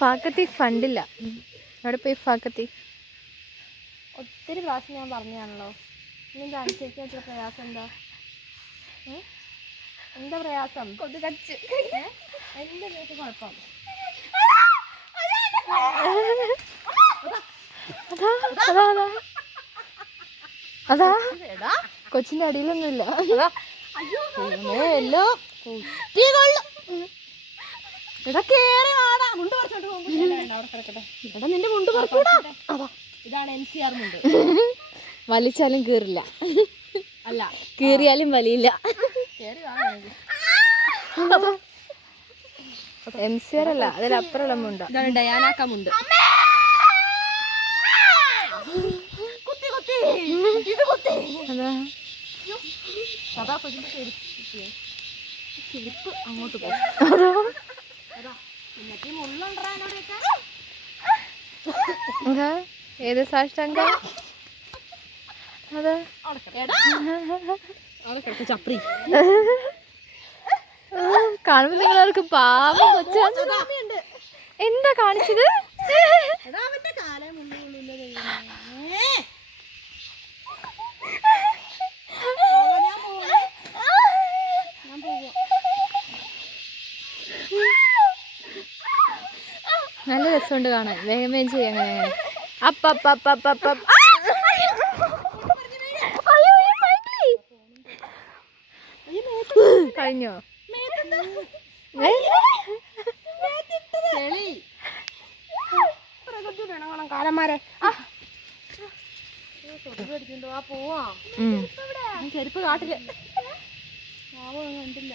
ഫാക്കത്തി ഫണ്ടില്ല. അവിടെ പോയി ഫാക്കത്തി. ഒത്തിരി പ്രാവശ്യം ഞാൻ പറഞ്ഞാണല്ലോ. ഇനി അനുസരിക്കാനുള്ള പ്രയാസം എന്താ? എന്താ പ്രയാസം? കൊതുകച്ച് എന്താ നിങ്ങൾക്ക് കുഴപ്പം? അതാ കൊച്ചിന്റെ അടിയിലൊന്നുമില്ല. എല്ലാം നിന്റെ മുണ്ട് പറിക്കൂടാ. ഇതാണ് NCR മുണ്ട്. വലിച്ചാലും കീറില്ല, അല്ല കീറിയാലും വലിയില്ല. NCR അല്ല, അതിലപ്പുറമുള്ള മുണ്ട. ഇതാണ് ഡയാനാക്ക മുണ്ട്. ചെരുപ്പ് അങ്ങോട്ട് പോകും. ഏത് സാഷ്ടാംഗ? അതാ ചപ്രി കാണുമ്പോ നിങ്ങളവർക്ക് പാവം കൊച്ചാ. എന്താ കാണിച്ചത്? നല്ല രസമുണ്ട് കാണാൻ. വേഗം വേഗം ചെയ്യാം. അങ്ങനെ അപ്പ കഴിഞ്ഞോ? കാലന്മാരെ ചെരുപ്പ് കാട്ടില് കണ്ടില്ല.